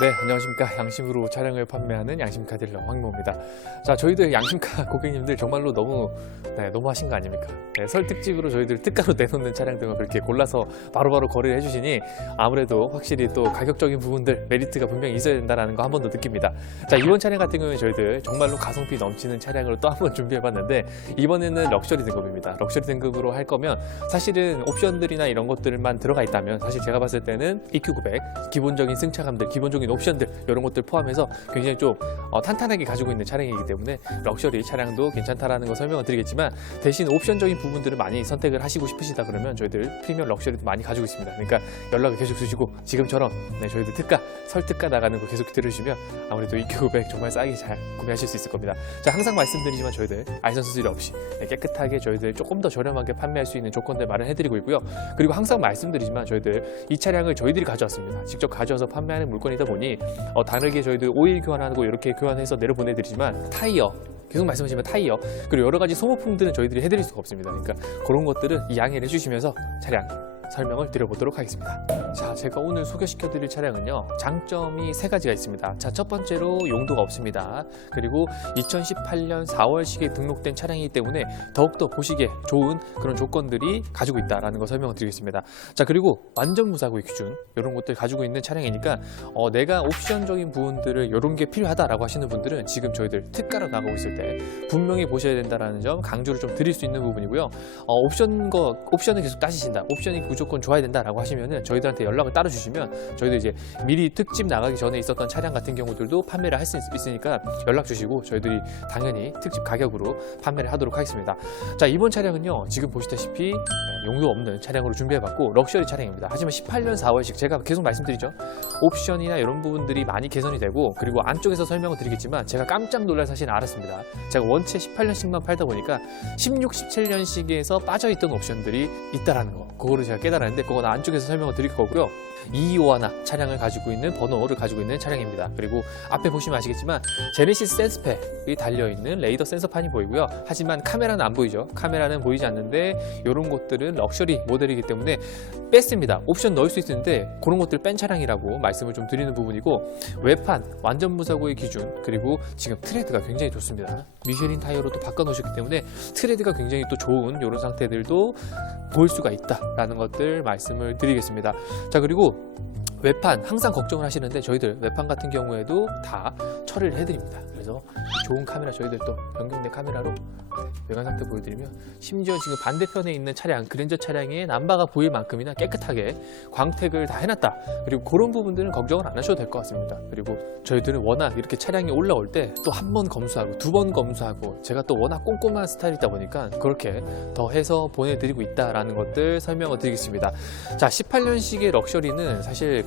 네, 안녕하십니까. 양심으로 차량을 판매하는 양심카 딜러 황모입니다. 자, 저희들 양심카 고객님들 정말로 너무 하신 거 아닙니까? 네, 설 특집으로 저희들 특가로 내놓는 차량 등을 그렇게 골라서 바로바로 거래를 해주시니 아무래도 확실히 또 가격적인 부분들 메리트가 분명히 있어야 된다는 거 한 번 더 느낍니다. 자, 이번 차량 같은 경우에 저희들 정말로 가성비 넘치는 차량으로 또 한 번 준비해봤는데 이번에는 럭셔리 등급입니다. 럭셔리 등급으로 할 거면 사실은 옵션들이나 이런 것들만 들어가 있다면 사실 제가 봤을 때는 EQ900 기본적인 승차감들, 기본적인 옵션들 이런 것들 포함해서 굉장히 좀 탄탄하게 가지고 있는 차량이기 때문에 럭셔리 차량도 괜찮다라는 거 설명을 드리겠지만 대신 옵션적인 부분들을 많이 선택을 하시고 싶으시다 그러면 저희들 프리미엄 럭셔리도 많이 가지고 있습니다. 그러니까 연락을 계속 주시고 지금처럼 저희들 설특가 나가는 거 계속 들으시면 아무래도 EQ900 정말 싸게 잘 구매하실 수 있을 겁니다. 자, 항상 말씀드리지만 저희들 아이선 수수료 없이 깨끗하게 저희들 조금 더 저렴하게 판매할 수 있는 조건들 마련해드리고 있고요. 그리고 항상 말씀드리지만 저희들 이 차량을 저희들이 가져왔습니다. 직접 가져와서 판매하는 물건이다 보니 다르게 저희들 오일 교환하고 이렇게 교환해서 내려보내드리지만 타이어 계속 말씀하시면 타이어 그리고 여러 가지 소모품들은 저희들이 해드릴 수가 없습니다. 그러니까 그런 것들은 이양해를 해주시면서 차량 설명을 드려보도록 하겠습니다. 자, 제가 오늘 소개시켜드릴 차량은요, 장점이 세 가지가 있습니다. 자, 첫 번째로 용도가 없습니다. 그리고 2018년 4월식에 등록된 차량이기 때문에 더욱더 보시기에 좋은 그런 조건들이 가지고 있다는 거 설명을 드리겠습니다. 자, 그리고 완전 무사고의 기준 이런 것들 가지고 있는 차량이니까 내가 옵션적인 부분들을 이런 게 필요하다라고 하시는 분들은 지금 저희들 특가로 나가고 있을 때 분명히 보셔야 된다는 점 강조를 좀 드릴 수 있는 부분이고요. 옵션을 계속 따지신다. 옵션이 무조건 좋아야 된다라고 하시면은 저희들한테 연락을 따로 주시면 저희도 이제 미리 특집 나가기 전에 있었던 차량 같은 경우들도 판매를 할 수 있으니까 연락 주시고 저희들이 당연히 특집 가격으로 판매를 하도록 하겠습니다. 자, 이번 차량은요, 지금 보시다시피 용도 없는 차량으로 준비해봤고 럭셔리 차량입니다. 하지만 18년 4월식 제가 계속 말씀드리죠. 옵션이나 이런 부분들이 많이 개선이 되고 그리고 안쪽에서 설명을 드리겠지만 제가 깜짝 놀랄 사실은 알았습니다. 제가 원체 18년식만 팔다 보니까 16, 17년식에서 빠져있던 옵션들이 있다라는 거, 그거를 제가 깨달았는데 그건 안쪽에서 설명을 드릴 거고요. 221 차량을 가지고 있는 번호를 가지고 있는 차량입니다. 그리고 앞에 보시면 아시겠지만 제네시스 센스팩이 달려있는 레이더 센서판이 보이고요. 하지만 카메라는 안 보이죠. 카메라는 보이지 않는데 이런 것들은 럭셔리 모델이기 때문에 뺐습니다. 옵션 넣을 수 있는데 그런 것들 뺀 차량이라고 말씀을 좀 드리는 부분이고, 외판 완전 무사고의 기준 그리고 지금 트레드가 굉장히 좋습니다. 미쉐린 타이어로 또 바꿔놓으셨기 때문에 트레드가 굉장히 또 좋은 이런 상태들도 볼 수가 있다라는 것들 말씀을 드리겠습니다. 자, 그리고 외판 항상 걱정을 하시는데 저희들 외판 같은 경우에도 다 처리를 해드립니다. 그래서 좋은 카메라 저희들 또 변경된 카메라로 외관 상태 보여드리면 심지어 지금 반대편에 있는 차량 그랜저 차량의 남바가 보일 만큼이나 깨끗하게 광택을 다 해놨다. 그리고 그런 부분들은 걱정을 안 하셔도 될 것 같습니다. 그리고 저희들은 워낙 이렇게 차량이 올라올 때 또 한 번 검수하고 두 번 검수하고 제가 또 워낙 꼼꼼한 스타일이다 보니까 그렇게 더 해서 보내드리고 있다라는 것들 설명을 드리겠습니다. 자, 18년식의 럭셔리는 사실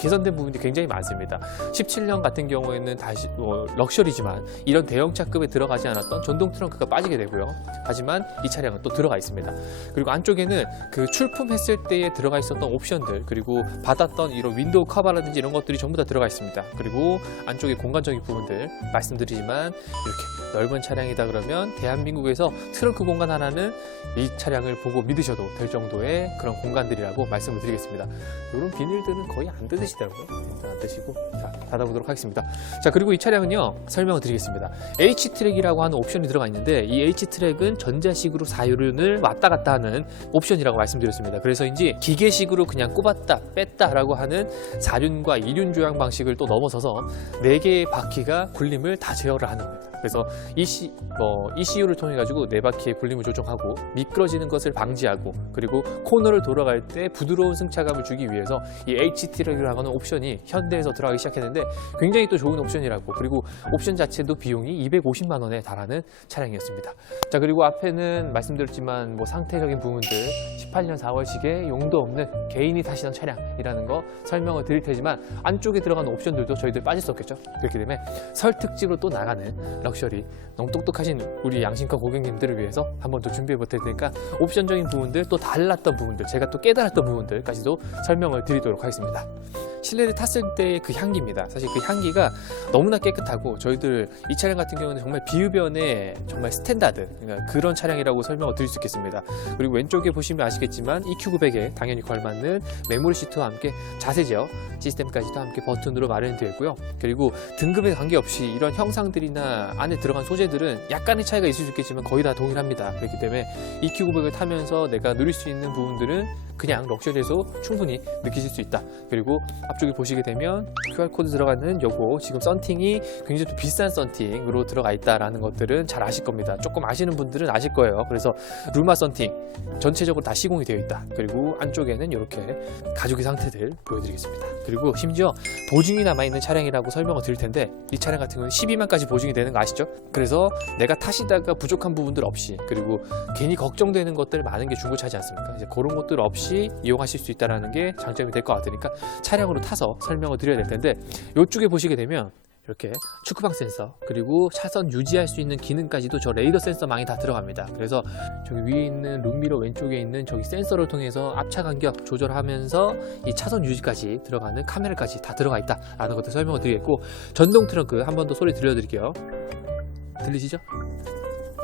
개선된 부분이 굉장히 많습니다. 17년 같은 경우에는 다시 럭셔리지만 이런 대형차급에 들어가지 않았던 전동 트렁크가 빠지게 되고요. 하지만 이 차량은 또 들어가 있습니다. 그리고 안쪽에는 그 출품했을 때에 들어가 있었던 옵션들 그리고 받았던 이런 윈도우 커버라든지 이런 것들이 전부 다 들어가 있습니다. 그리고 안쪽에 공간적인 부분들 말씀드리지만 이렇게 넓은 차량이다 그러면 대한민국에서 트렁크 공간 하나는 이 차량을 보고 믿으셔도 될 정도의 그런 공간들이라고 말씀을 드리겠습니다. 이런 비닐들은 거의 안 뜯으시더라고요. 일단 안 뜯으시고 자, 닫아보도록 하겠습니다. 자, 그리고 이 차량은요, 설명을 드리겠습니다. H트랙이라고 하는 옵션이 들어가 있는데 이 H트랙은 전자식으로 사륜을 왔다 갔다 하는 옵션이라고 말씀드렸습니다. 그래서인지 기계식으로 그냥 꼽았다 뺐다라고 하는 4륜과 2륜 조향 방식을 또 넘어서서 4개의 바퀴가 굴림을 다 제어를 하는 겁니다. 그래서 ECU를 통해 가지고 4바퀴의 굴림을 조정하고 미끄러지는 것을 방지하고 그리고 코너를 돌아갈 때 부드러운 승차감을 주기 위해서 이 HT라고 하는 옵션이 현대에서 들어가기 시작했는데 굉장히 또 좋은 옵션이라고, 그리고 옵션 자체도 비용이 250만 원에 달하는 차량이었습니다. 자, 그리고 앞에는 말씀드렸지만 상태적인 부분들 18년 4월식에 용도 없는 개인이 타시던 차량이라는 거 설명을 드릴 테지만 안쪽에 들어가는 옵션들도 저희들 빠질 수 없겠죠. 그렇기 때문에 설 특집으로 또 나가는 럭셔리 너무 똑똑하신 우리 양심카 고객님들을 위해서 한번 더 준비해 볼 테니까 옵션적인 부분들 또 달랐던 부분들 제가 또 깨달았던 부분들까지도 설명을 드리도록 하겠습니다. 실내를 탔을 때의 그 향기입니다. 사실 그 향기가 너무나 깨끗하고 저희들 이 차량 같은 경우는 정말 비흡연의 정말 스탠다드, 그러니까 그런 차량이라고 설명을 드릴 수 있겠습니다. 그리고 왼쪽에 보시면 아시겠지만 EQ900에 당연히 걸맞는 메모리 시트와 함께 자세 제어 시스템까지도 함께 버튼으로 마련되어 있고요. 그리고 등급에 관계없이 이런 형상들이나 안에 들어간 소재들은 약간의 차이가 있을 수 있겠지만 거의 다 동일합니다. 그렇기 때문에 EQ900을 타면서 내가 누릴 수 있는 부분들은 그냥 럭셔리에서 충분히 느끼실 수 있다. 그리고 앞쪽에 보시게 되면 QR코드 들어가는 요거 지금 썬팅이 굉장히 좀 비싼 썬팅으로 들어가 있다라는 것들은 잘 아실 겁니다. 조금 아시는 분들은 아실 거예요. 그래서 루마 썬팅 전체적으로 다 시공이 되어 있다. 그리고 안쪽에는 이렇게 가죽의 상태들 보여드리겠습니다. 그리고 심지어 보증이 남아있는 차량이라고 설명을 드릴 텐데 이 차량 같은 경우는 12만까지 보증이 되는 거 아시죠? 그래서 내가 타시다가 부족한 부분들 없이 그리고 괜히 걱정되는 것들 많은 게 중고차지 않습니까? 이제 그런 것들 없이 이용하실 수 있다는 게 장점이 될 것 같으니까 차량으로 타서 설명을 드려야 될 텐데 이쪽에 보시게 되면 이렇게 축구방 센서 그리고 차선 유지할 수 있는 기능까지도 저 레이더 센서망이 다 들어갑니다. 그래서 저기 위에 있는 룸미러 왼쪽에 있는 저기 센서를 통해서 앞차 간격 조절하면서 이 차선 유지까지 들어가는 카메라까지 다 들어가 있다라는 것도 설명을 드리겠고 전동 트렁크 한 번 더 소리 들려드릴게요. 들리시죠?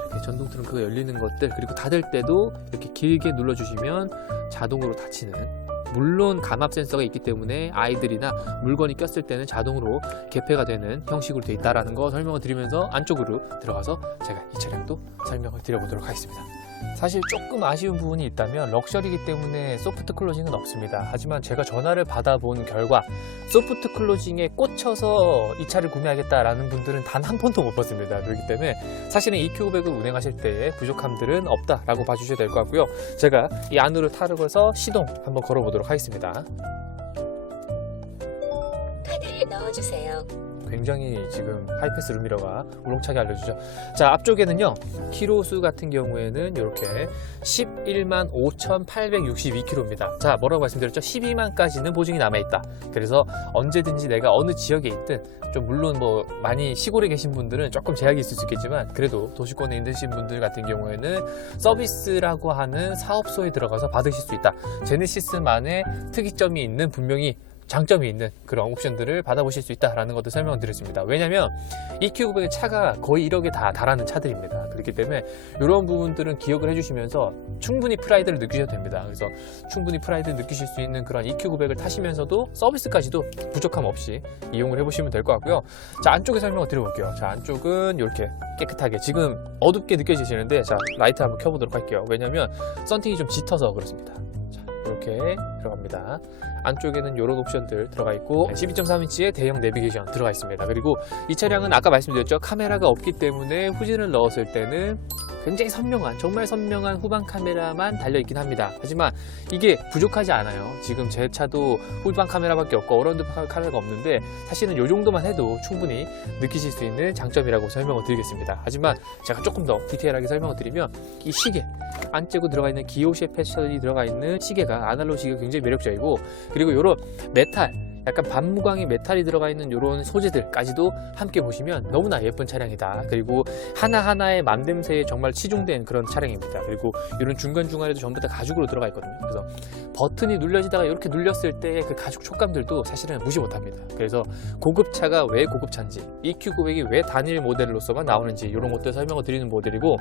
이렇게 전동 트렁크가 열리는 것들 그리고 닫을 때도 이렇게 길게 눌러주시면 자동으로 닫히는 물론 감압 센서가 있기 때문에 아이들이나 물건이 꼈을 때는 자동으로 개폐가 되는 형식으로 되어 있다는 거 설명을 드리면서 안쪽으로 들어가서 제가 이 차량도 설명을 드려보도록 하겠습니다. 사실 조금 아쉬운 부분이 있다면 럭셔리이기 때문에 소프트 클로징은 없습니다. 하지만 제가 전화를 받아본 결과 소프트 클로징에 꽂혀서 이 차를 구매하겠다라는 분들은 단 한 번도 못 봤습니다. 그렇기 때문에 사실은 EQ900을 운행하실 때의 부족함들은 없다라고 봐주셔야 될 것 같고요. 제가 이 안으로 타르고서 시동 한번 걸어보도록 하겠습니다. 카드를 넣어주세요. 굉장히 지금 하이패스 룸미러가 우렁차게 알려주죠. 자, 앞쪽에는요 키로수 같은 경우에는 이렇게 11만 5,862km입니다. 자, 뭐라고 말씀드렸죠? 12만까지는 보증이 남아있다. 그래서 언제든지 내가 어느 지역에 있든 좀 물론 뭐 많이 시골에 계신 분들은 조금 제약이 있을 수 있겠지만 그래도 도시권에 있으신 분들 같은 경우에는 서비스라고 하는 사업소에 들어가서 받으실 수 있다. 제네시스만의 특이점이 있는 분명히 장점이 있는 그런 옵션들을 받아보실 수 있다라는 것도 설명을 드렸습니다. 왜냐하면 EQ900의 차가 거의 1억에 다 달하는 차들입니다. 그렇기 때문에 이런 부분들은 기억을 해주시면서 충분히 프라이드를 느끼셔도 됩니다. 그래서 충분히 프라이드를 느끼실 수 있는 그런 EQ900을 타시면서도 서비스까지도 부족함 없이 이용을 해보시면 될 것 같고요. 자, 안쪽에 설명을 드려볼게요. 자, 안쪽은 이렇게 깨끗하게 지금 어둡게 느껴지시는데 자, 라이트 한번 켜보도록 할게요. 왜냐하면 썬팅이 좀 짙어서 그렇습니다. 자, 이렇게 들어갑니다. 안쪽에는 이런 옵션들 들어가 있고 12.3인치의 대형 내비게이션 들어가 있습니다. 그리고 이 차량은 아까 말씀드렸죠. 카메라가 없기 때문에 후진을 넣었을 때는 굉장히 선명한 정말 선명한 후방 카메라만 달려있긴 합니다. 하지만 이게 부족하지 않아요. 지금 제 차도 후방 카메라밖에 없고 어라운드 카메라가 없는데 사실은 이 정도만 해도 충분히 느끼실 수 있는 장점이라고 설명을 드리겠습니다. 하지만 제가 조금 더 디테일하게 설명을 드리면 이 시계 안쪽으로 들어가 있는 기호시 패널이 들어가 있는 시계가 아날로그 시계가 굉장히 매력적이고 그리고 이런 메탈 약간 반무광의 메탈이 들어가 있는 이런 소재들까지도 함께 보시면 너무나 예쁜 차량이다. 그리고 하나하나의 만듦새에 정말 치중된 그런 차량입니다. 그리고 이런 중간중간에도 전부 다 가죽으로 들어가 있거든요. 그래서 버튼이 눌려지다가 이렇게 눌렸을 때 그 가죽 촉감들도 사실은 무시 못합니다. 그래서 고급차가 왜 고급차인지 EQ900이 왜 단일 모델로서만 나오는지 이런 것들 설명을 드리는 모델이고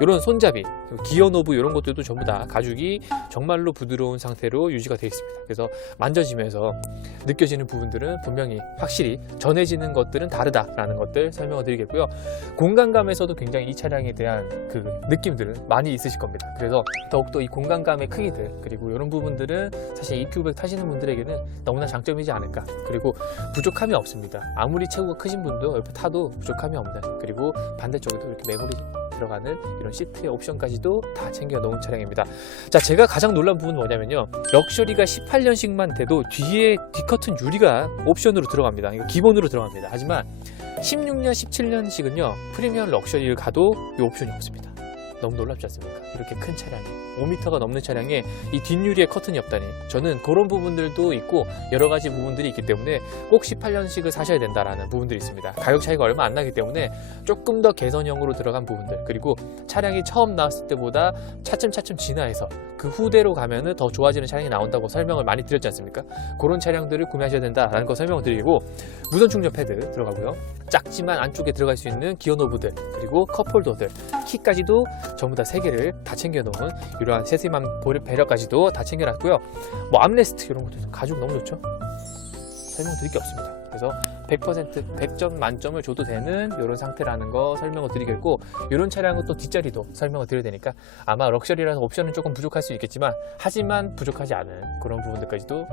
이런 손잡이, 기어 노브 이런 것들도 전부 다 가죽이 정말로 부드러운 상태로 유지가 되어 있습니다. 그래서 만져지면서 느껴지는 부분들은 분명히 확실히 전해지는 것들은 다르다라는 것들 설명을 드리겠고요. 공간감에서도 굉장히 이 차량에 대한 그 느낌들은 많이 있으실 겁니다. 그래서 더욱더 이 공간감의 크기들 그리고 이런 부분들은 사실 EQ900 타시는 분들에게는 너무나 장점이지 않을까. 그리고 부족함이 없습니다. 아무리 체구가 크신 분도 옆에 타도 부족함이 없는 그리고 반대쪽에도 이렇게 메모리 들어가는 이런 시트의 옵션까지도 다 챙겨 놓은 차량입니다. 자, 제가 가장 놀란 부분은 뭐냐면요. 럭셔리가 18년씩만 돼도 뒤에 뒷커튼 유리가 옵션으로 들어갑니다. 이거 기본으로 들어갑니다. 하지만 16년, 17년씩은요. 프리미엄 럭셔리를 가도 이 옵션이 없습니다. 너무 놀랍지 않습니까? 이렇게 큰 차량에 5m가 넘는 차량에 이 뒷유리에 커튼이 없다니, 저는 그런 부분들도 있고 여러 가지 부분들이 있기 때문에 꼭 18년식을 사셔야 된다라는 부분들이 있습니다. 가격 차이가 얼마 안 나기 때문에 조금 더 개선형으로 들어간 부분들, 그리고 차량이 처음 나왔을 때보다 차츰차츰 진화해서 그 후대로 가면은 더 좋아지는 차량이 나온다고 설명을 많이 드렸지 않습니까? 그런 차량들을 구매하셔야 된다라는 거 설명을 드리고, 무선 충전 패드 들어가고요. 작지만 안쪽에 들어갈 수 있는 기어 노브들, 그리고 컵홀더들, 키까지도 전부 다 3개를 다 챙겨놓은 이러한 세심한 배려까지도 다 챙겨놨고요. 뭐 암레스트 이런 것도 가죽 너무 좋죠? 설명드릴 게 없습니다. 그래서 100% 100점 만점을 줘도 되는 이런 상태라는 거 설명을 드리겠고, 이런 차량은 또 뒷자리도 설명을 드려야 되니까 아마 럭셔리라서 옵션은 조금 부족할 수 있겠지만, 하지만 부족하지 않은 그런 부분들까지도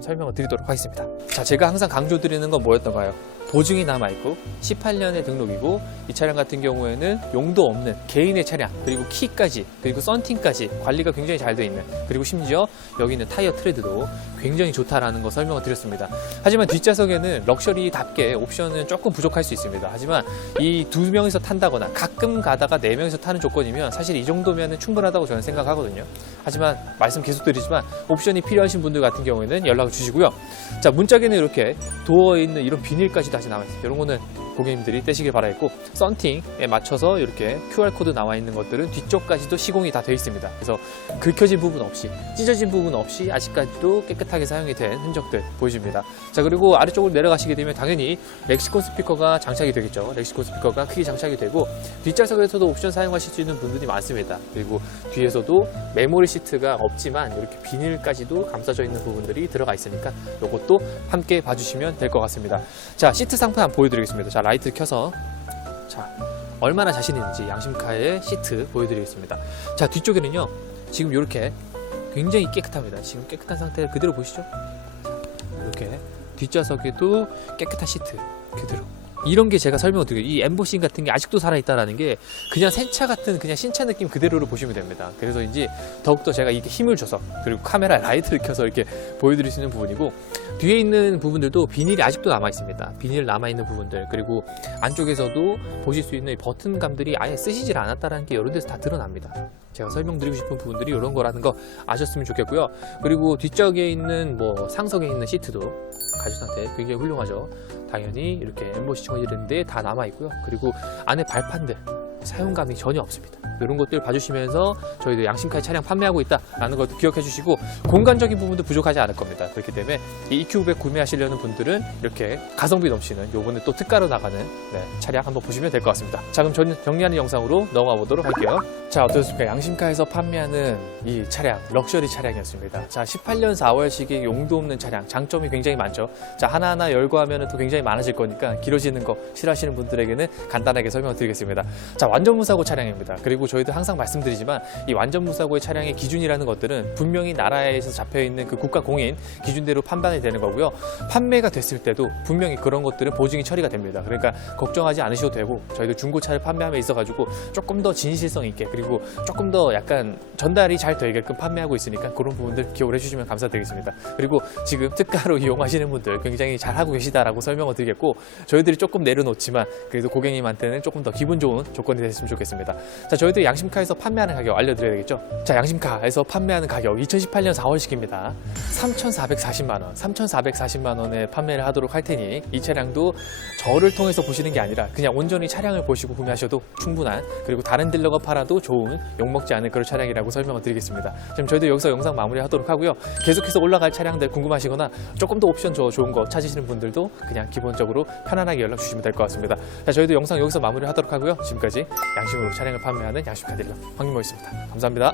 설명을 드리도록 하겠습니다. 자, 제가 항상 강조드리는 건 뭐였던가요? 보증이 남아있고 18년의 등록이고, 이 차량 같은 경우에는 용도 없는 개인의 차량, 그리고 키까지, 그리고 썬팅까지 관리가 굉장히 잘 되어 있는, 그리고 심지어 여기 있는 타이어 트레드도 굉장히 좋다라는 거 설명을 드렸습니다. 하지만 뒷좌석에는 럭셔리답게 옵션은 조금 부족할 수 있습니다. 하지만 이 2명이서 탄다거나 가끔 가다가 4명이서 타는 조건이면 사실 이 정도면 충분하다고 저는 생각하거든요. 하지만 말씀 계속 드리지만 옵션이 필요하신 분들 같은 경우에는 연락을 주시고요. 자, 문짝에는 이렇게 도어에 있는 이런 비닐까지 다시 나와 있습니다. 이런 거는 고객님들이 떼시길 바라겠고, 썬팅에 맞춰서 이렇게 QR코드 나와 있는 것들은 뒤쪽까지도 시공이 다 되어 있습니다. 그래서 긁혀진 부분 없이, 찢어진 부분 없이 아직까지도 깨끗하게 사용이 된 흔적들 보여집니다. 자, 그리고 아래쪽으로 내려가시게 되면 당연히 렉시콘 스피커가 장착이 되겠죠. 렉시콘 스피커가 크게 장착이 되고, 뒷좌석에서도 옵션 사용하실 수 있는 분들이 많습니다. 그리고 뒤에서도 메모리 시트가 없지만 이렇게 비닐까지도 감싸져 있는 부분들이 들어가 있으니까 이것도 함께 봐주시면 될 것 같습니다. 자, 시트 상태 한번 보여드리겠습니다. 자, 라이트 켜서, 자, 얼마나 자신 있는지 양심카의 시트 보여드리겠습니다. 자, 뒤쪽에는요, 지금 이렇게 굉장히 깨끗합니다. 지금 깨끗한 상태 그대로 보시죠. 이렇게 뒷좌석에도 깨끗한 시트 그대로. 이런 게 제가 설명을 드려요. 이 엠보싱 같은 게 아직도 살아있다라는 게 그냥 새 차 같은 그냥 신차 느낌 그대로를 보시면 됩니다. 그래서인지 더욱더 제가 이게 힘을 줘서, 그리고 카메라 라이트를 켜서 이렇게 보여드릴 수 있는 부분이고, 뒤에 있는 부분들도 비닐이 아직도 남아있습니다. 비닐 남아있는 부분들, 그리고 안쪽에서도 보실 수 있는 이 버튼감들이 아예 쓰시질 않았다는 게 이런 데서 다 드러납니다. 제가 설명드리고 싶은 부분들이 이런 거라는 거 아셨으면 좋겠고요. 그리고 뒤쪽에 있는 뭐 상석에 있는 시트도 가죽 상태 굉장히 훌륭하죠. 당연히 이렇게 엠보싱이 이런데 다 남아있고요. 그리고 안에 발판들 사용감이 전혀 없습니다. 이런 것들 봐주시면서 저희도 양심카의 차량 판매하고 있다라는 것도 기억해 주시고, 공간적인 부분도 부족하지 않을 겁니다. 그렇기 때문에 이 EQ500 구매하시려는 분들은 이렇게 가성비 넘치는 요번에 또 특가로 나가는 차량 한번 보시면 될 것 같습니다. 자, 그럼 저는 정리하는 영상으로 넘어가 보도록 할게요. 자, 어떻습니까? 양심카에서 판매하는 이 차량, 럭셔리 차량이었습니다. 자, 18년 4월식의 용도 없는 차량, 장점이 굉장히 많죠. 자, 하나하나 열거하면 또 굉장히 많아질 거니까 길어지는 거 싫어하시는 분들에게는 간단하게 설명을 드리겠습니다. 자, 완전 무사고 차량입니다. 그리고 저희도 항상 말씀드리지만 이 완전 무사고의 차량의 기준이라는 것들은 분명히 나라에서 잡혀있는 그 국가 공인 기준대로 판단이 되는 거고요. 판매가 됐을 때도 분명히 그런 것들은 보증이 처리가 됩니다. 그러니까 걱정하지 않으셔도 되고, 저희도 중고차를 판매함에 있어가지고 조금 더 진실성 있게, 그리고 조금 더 약간 전달이 잘 되게끔 판매하고 있으니까 그런 부분들 기억을 해주시면 감사드리겠습니다. 그리고 지금 특가로 이용하시는 분들 굉장히 잘하고 계시다라고 설명을 드리겠고, 저희들이 조금 내려놓지만 그래도 고객님한테는 조금 더 기분 좋은 조건이 됐으면 좋겠습니다. 자, 저희도 양심카에서 판매하는 가격 알려드려야 되겠죠? 자, 양심카에서 판매하는 가격 2018년 4월식입니다. 3,440만원, 3,440만원에 판매를 하도록 할 테니 이 차량도 저를 통해서 보시는 게 아니라 그냥 온전히 차량을 보시고 구매하셔도 충분한, 그리고 다른 딜러가 팔아도 좋은, 욕먹지 않을 그런 차량이라고 설명을 드리겠습니다. 지금 저희도 여기서 영상 마무리하도록 하고요. 계속해서 올라갈 차량들 궁금하시거나 조금 더 옵션 좋은 거 찾으시는 분들도 그냥 기본적으로 편안하게 연락 주시면 될 것 같습니다. 자, 저희도 영상 여기서 마무리하도록 하고요. 지금까지 양심으로 차량을 판매하는 양심카 딜러 황민모였습니다. 감사합니다.